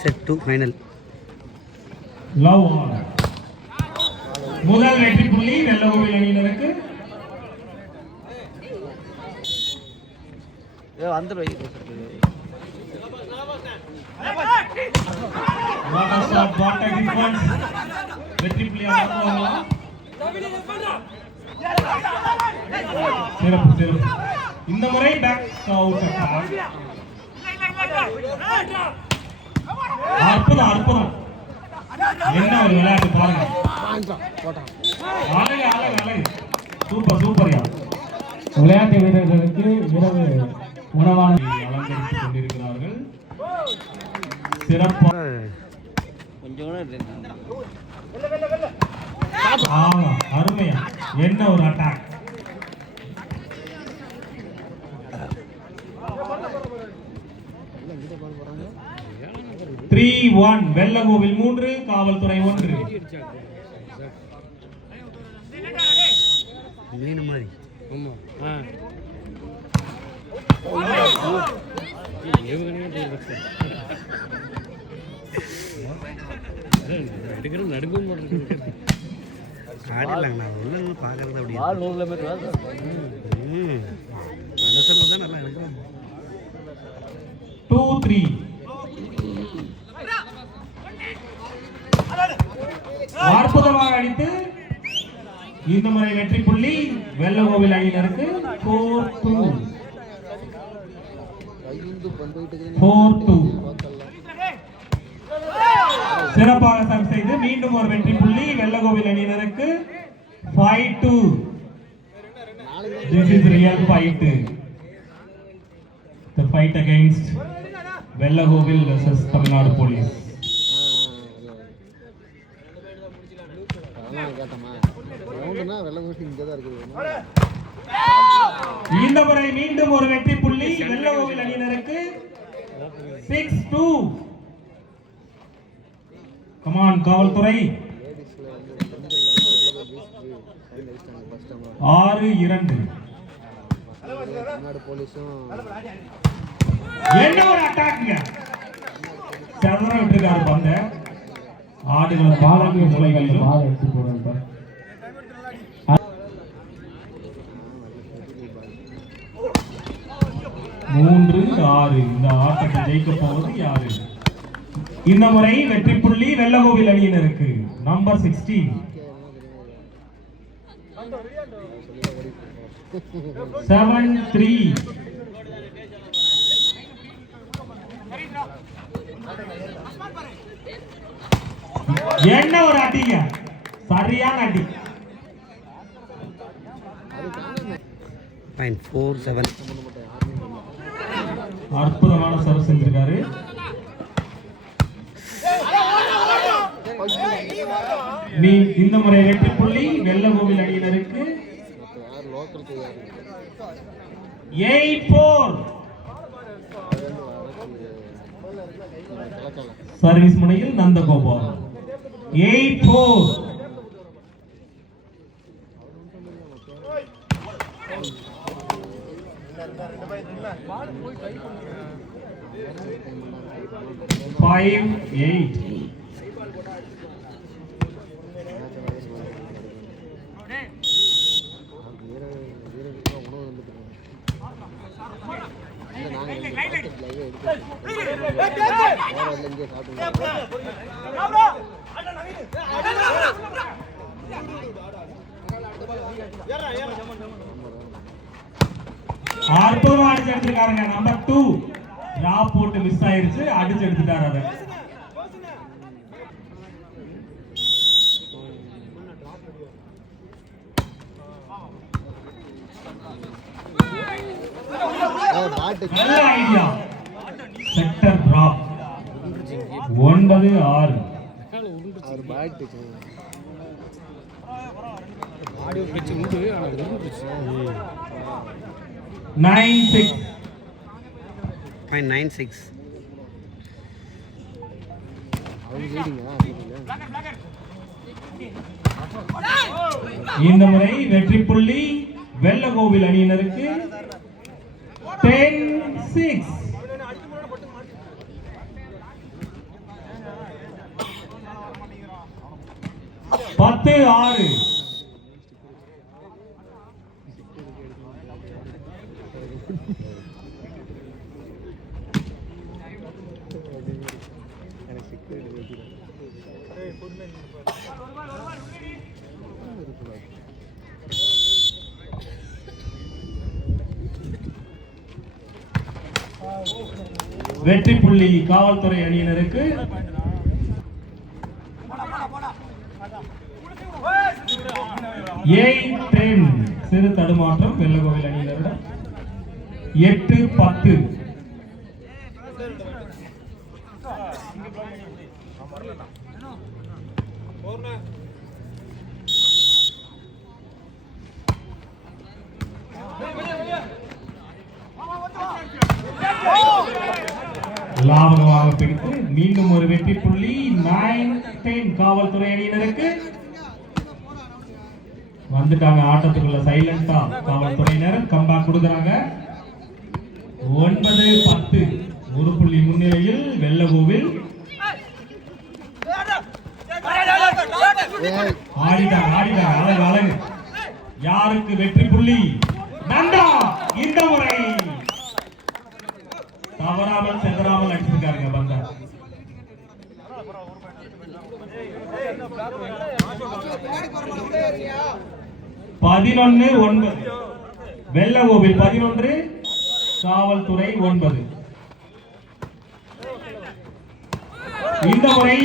Set 2 final. Love all. முதல் வெற்றி புள்ளி வெள்ளகோவில் அணியினருக்கு. வெற்றி புள்ளியாக சிறப்பு சிறப்பு. இந்த முறை பேக் அவுட். அற்புதம் அற்புதம். என்ன ஒரு விளையாட்டு பாருங்க. அழகு அழகு அழகு. சூப்பர் சூப்பர்யா. விளையாட்டு வீரர்களுக்கு இரவு உணவான அலங்கரித்துக் கொண்டிருக்கிறார்கள். சிறப்பு. அருமையா. என்ன ஒரு அட்டாக். 3-1 வெள்ளகோவில் 3 காவல்துறை 1. மீன் மாதிரி. ஆடிடலாங்கண்ணா. ஒன்று பார்க்கறது அப்படி 100 மீட்டர் தான் நல்லா எடுக்கலாம். 2-3. அற்புதமாக அடித்து இந்த முறை வெற்றி புள்ளி வெள்ளகோவில் அணியினருக்கு. 4-2. சிறப்பாக சர்வ் செய்து மீண்டும் ஒரு வெற்றி புள்ளி வெள்ளகோவில் அணியினருக்கு. 5-2. This is real fight. The fight against Vellakoil versus Tamil Nadu police. இந்த முறை மீண்டும் ஒரு வெற்றி புள்ளி வெள்ளகோவில் அணியினருக்கு. 6-2. கமான் காவல்துறை. 6-2. என்ன ஒரு அட்டாக். சதுர விட்டுருக்காரு பந்த. ஆடுகள் பாலாங்க முளைகள் பால் எடுத்து போறாங்க. 3-6. இந்த ஆட்டத்தை ஜெயிக்க போவது யாரு? இந்த முறை வெற்றி புள்ளி வெள்ளகோவில் அணியினருக்கு. நம்பர் 16. 7-3. என்ன ஒரு அடிங்க. சரியான அடி. 4-7. அற்புதமான சர்வ் செஞ்சிருக்காரு. இந்த முறை வெற்றி புள்ளி வெள்ளகோவில் அணியினருக்கு. 8-4. சர்வீஸ் முனையில் நந்தகோபால். 8-4. Five, 8. அற்புதமா அடிச்சு எடுத்துருக்காருங்க. நம்பர் 2 டிராப் போட்டு மிஸ் ஆயிருச்சு. அடிச்சு எடுத்துட்டாரு. அதை நல்ல idea. Sector drop. 9-6. Audio pitch உண்டு. 9-6. 0.96. இந்த முறை வெற்றி புள்ளி வெள்ளகோவில் அணியினருக்கு. 10-6. 10-6. வெற்றி புள்ளி காவல்துறை அணியினருக்கு. சிறு தடுமாற்றம் வெள்ளகோவில் அணியினரிடம். 8-10. லாபகமாக பிடித்து மீண்டும் ஒரு வெற்றி புள்ளி 9-10 காவல்துறை அணியினருக்கு. வந்துட்டாங்க ஆட்டத்துக்குள்ள சைலண்டா காவல்துறையினர். கம்பேக் கொடுக்கறாங்க. 9-10 ஒரு புள்ளி முன்னிலையில் வெள்ளகோவில். ஆடிட்டாங்க அழகு. யாருக்கு வெற்றி புள்ளி? நந்தா இந்த முறை தவறாமல் செதறாமல் அடிச்சிருக்காருங்க பந்தா. 11-9 வெள்ளகோவில் 11 காவல்துறை 9. இந்த முறை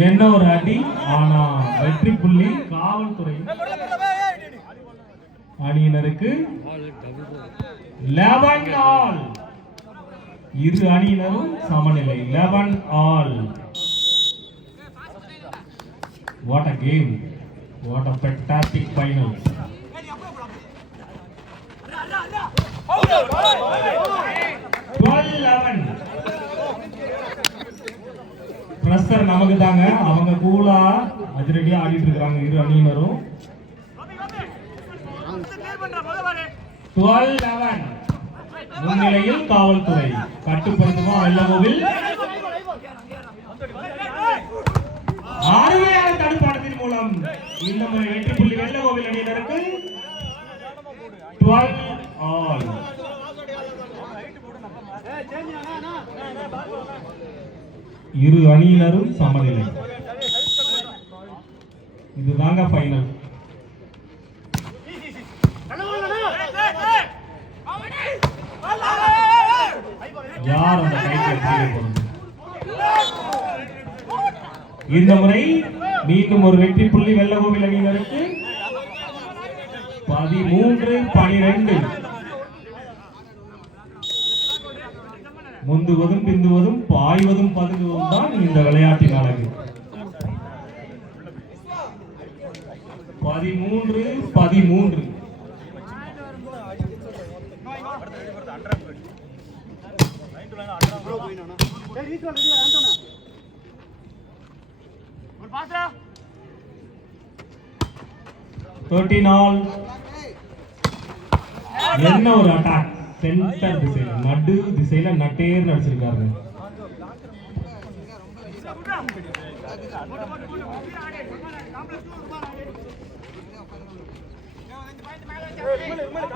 என்ன ஒரு அடி. ஆனா வெற்றி புள்ளி காவல்துறை அணியினருக்கு. 11-all. இரு அணியினரும் சமநிலை. 11-all. What a game. What a fantastic final. 12-11. Pressure நமக்கு தாங்க. அவங்க கூலா அதிரடியா ஆடிட்டு இருக்காங்க இரு அணியினரும். 12-11 முன்னிலையில் காவல்துறை. கட்டுப்படுத்துமா வெள்ளகோவில். அருமையான தடுப்பாட்டத்தின் மூலம் இந்த முறை வெற்றி புள்ளி வெள்ளகோவில் அணியினருக்கு. 12-all. இரு அணியினரும் சமநிலை. இதுதாங்க ஃபைனல். யார் அந்த கைக்கு இந்த முறை மீண்டும் ஒரு வெற்றி புள்ளி வெள்ளகோவில் அணியினருக்கு. 13-12. முந்துவதும் பிந்துவதும் பாய்வதும் பதுங்குவதும் தான் இந்த விளையாட்டின் அழகு. 13-13. என்ன ஒரு அட்டாக். சென்டர் திசையில நடு திசையில நட்டேர் அடிச்சிருக்காரு.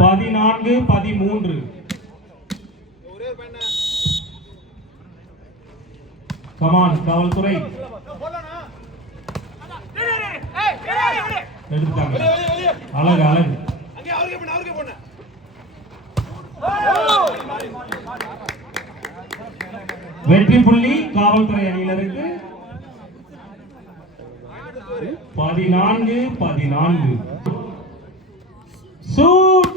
பதினான்கு 13. கமான் காவல்துறை எடுத்துட்டாங்க. அழகு. வெற்றி புள்ளி காவல்துறை அணியினருக்கு. 14-14. சூட்.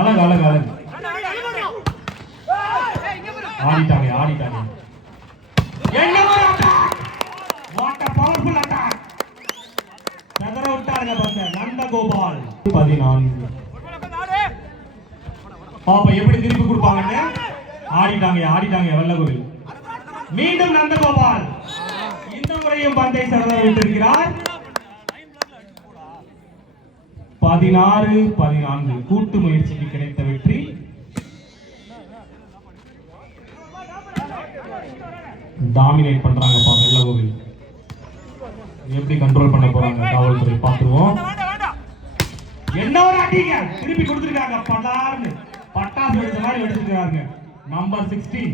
அழகு. ஆடிட்டாங்க. என்ன ஒரு attack. What a powerful attack. சதற விட்டாருங்க பந்த நந்தகோபால். 14. பாப்பா எப்படி திருப்பி கொடுப்பாங்கன்னு. ஆடிட்டாங்க வெள்ளகோவில். மீண்டும் நந்தகோபால் இந்த முறையும் பந்தை சரதா விட்டிருக்கிறார். 16-14 கூட்டு முயற்சிக்கு கிடைத்த வெற்றி. டாமினேட் பண்றாங்கப்பா வெள்ளகோவில். எப்படி கண்ட்ரோல் பண்ண போறாங்க காவல்துறை பார்த்துருவோம். என்ன ஒரு அடிங்க திருப்பி கொடுத்துருக்காங்க. படார்னு பட்டாசு வெடிச்ச மாதிரி வெடிச்சிருக்காங்க. நம்பர் 16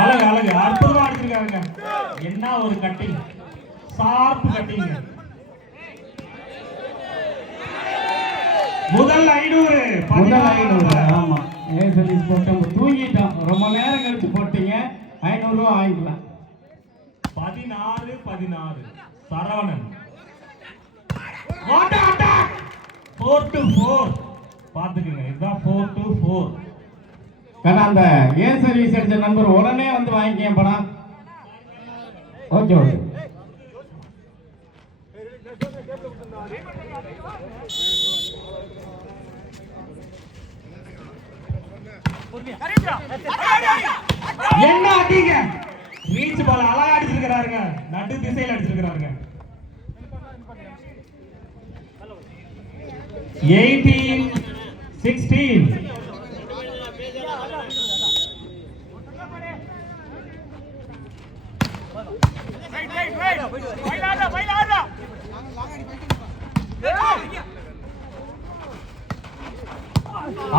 அழகு அற்புதமா அடிச்சிருக்காங்க. என்ன ஒரு கட்டிங், ஷார்ப் கட்டிங். முதல் 500. ஆமா ஏசலிஸ் போட்டோம். தூங்கிட்டோம், ரொம்ப நேரம் கழிச்சு போட்டீங்க. 500 ரூபா வாங்கிக்கலாம். 16-14 சரவணன். 4-4 பாத்துக்குங்க. இதுதான் 4-4. கண்ணா அந்த ஏ சர்வீஸ் அடிச்ச நம்பர் உடனே வந்து வாங்கிக்கேன் பணம். Okay okay. என்ன அடிங்க, ரீச் பால் அழகா அடிச்சிருக்காருங்க. நடு திசையில அடிச்சிருக்காருங்க. 18-16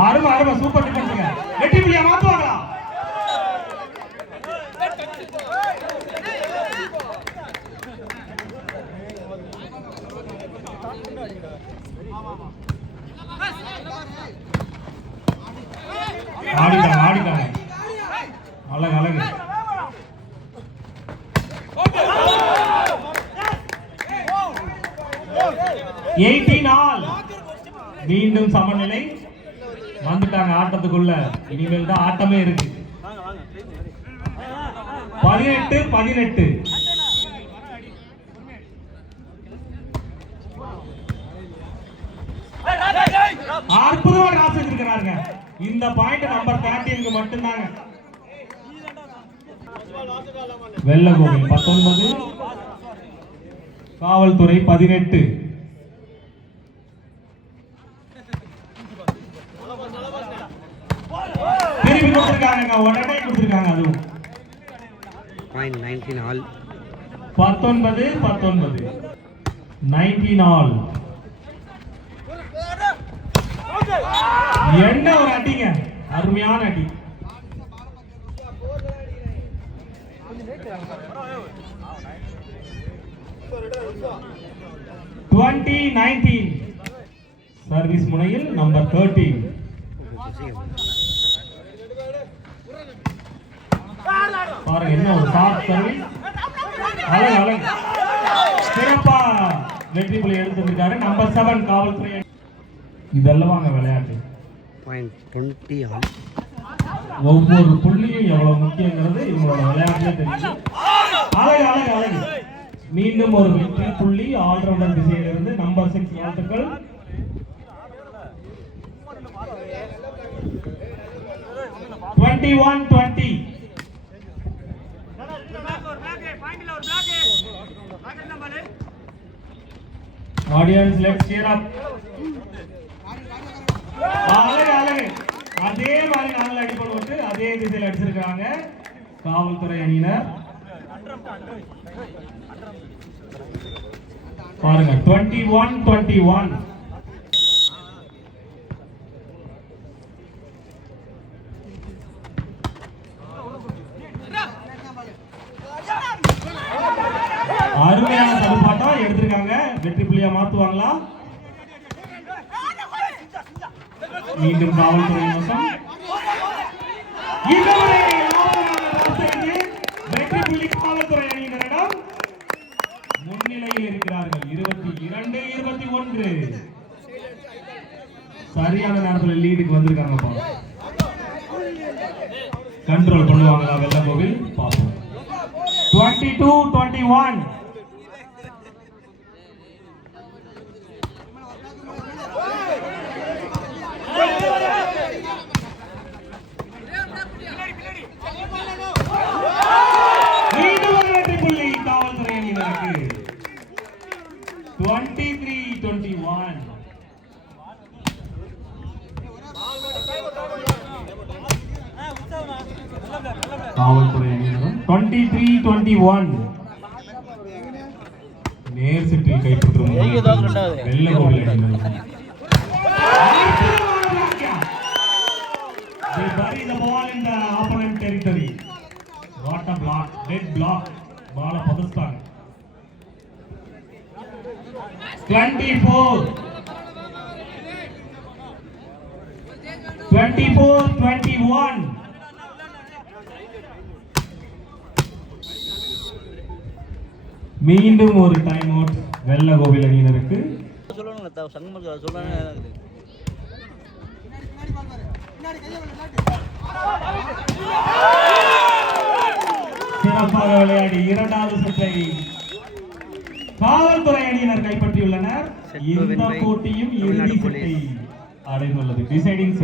அருமை சூப்பர் டிஃபென்ஸ்ங்க. வெற்றி புள்ளியா மாத்துவாங்களா? ஆடிட்டாங்க. அழகு. மீண்டும் சமநிலை வந்துட்டாங்க ஆட்டத்துக்குள்ள. இனிமேல் தான் ஆட்டமே இருக்கு. 18-18 அற்புதமா ராஸ் வச்சிருக்காங்க. இந்த பாயிண்ட் நம்பர் 13க்கு மட்டும்தாங்க. வெள்ளகோவில் 19, காவல்துறை 18. திருப்பி கொடுத்திருக்காங்க, உடனே கொடுத்திருக்காங்க. அதுவும் 19 ஆல். 19 ஆல். என்ன ஒரு அடிங்க, அருமையான அடி. சர்வீஸ் முனையில் நம்பர் 13. பாருங்க என்ன ஒரு ஷார்ட் சர்வீஸ். அழகு சிறப்பா வெற்றி புள்ளி எடுத்திருக்காரு நம்பர் 7 காவல்துறை. இதெல்லாம் விளையாட்டு. 20 ஆல். ஒவ்வொரு புள்ளியும் எவ்வளவு முக்கியங்கிறது இவங்களோட விளையாட்டுல தெரியும். அழகு. மீண்டும் ஒரு வெற்றி புள்ளி ஆல்ரவுண்டர் திசையிலிருந்து நம்பர் 6 வாழ்த்துக்கள். Audience, let's cheer up. அழகு. அதே மாதிரி நாங்கள் அடிப்பட்டு அதே திசையில் அடிச்சிருக்காங்க காவல்துறை அணியினர். பாருங்க 21-21. அருமையான தடுப்பாட்டம் எடுத்திருக்காங்க. வெற்றி புள்ளியா மாத்துவாங்களா? மீண்டும் காவல்துறை மோசம். வெற்றி புள்ளி காவல்துறை அணியினரிடம் முன்னிலையில் இருக்கிறார்கள். 22-21. சரியான நேரத்தில் லீடுக்கு வந்திருக்காங்கப்பா. கண்ட்ரோல் பண்ணுவாங்களா வெள்ளகோவில்? பார்ப்போம். 22-21. காவல்துறை அணியினரும் 23-21 நேர் செட்டில் கைப்பற்றும் வெள்ளகோவில் அணியினரும். They bury the ball in the opponent territory. What a block, dead block. Ball பதுஸ்தாங்க. 24-21. மீண்டும் ஒரு டைம் அவுட் வெள்ளகோவில் அணியினருக்கு. சிறப்பாக விளையாடி இரண்டாவது சுற்றை காவல்துறை அணியினர் கைப்பற்றியுள்ளனர். இந்த போட்டியும் இறுதி சுற்றை அடைந்துள்ளது. டிசைடிங்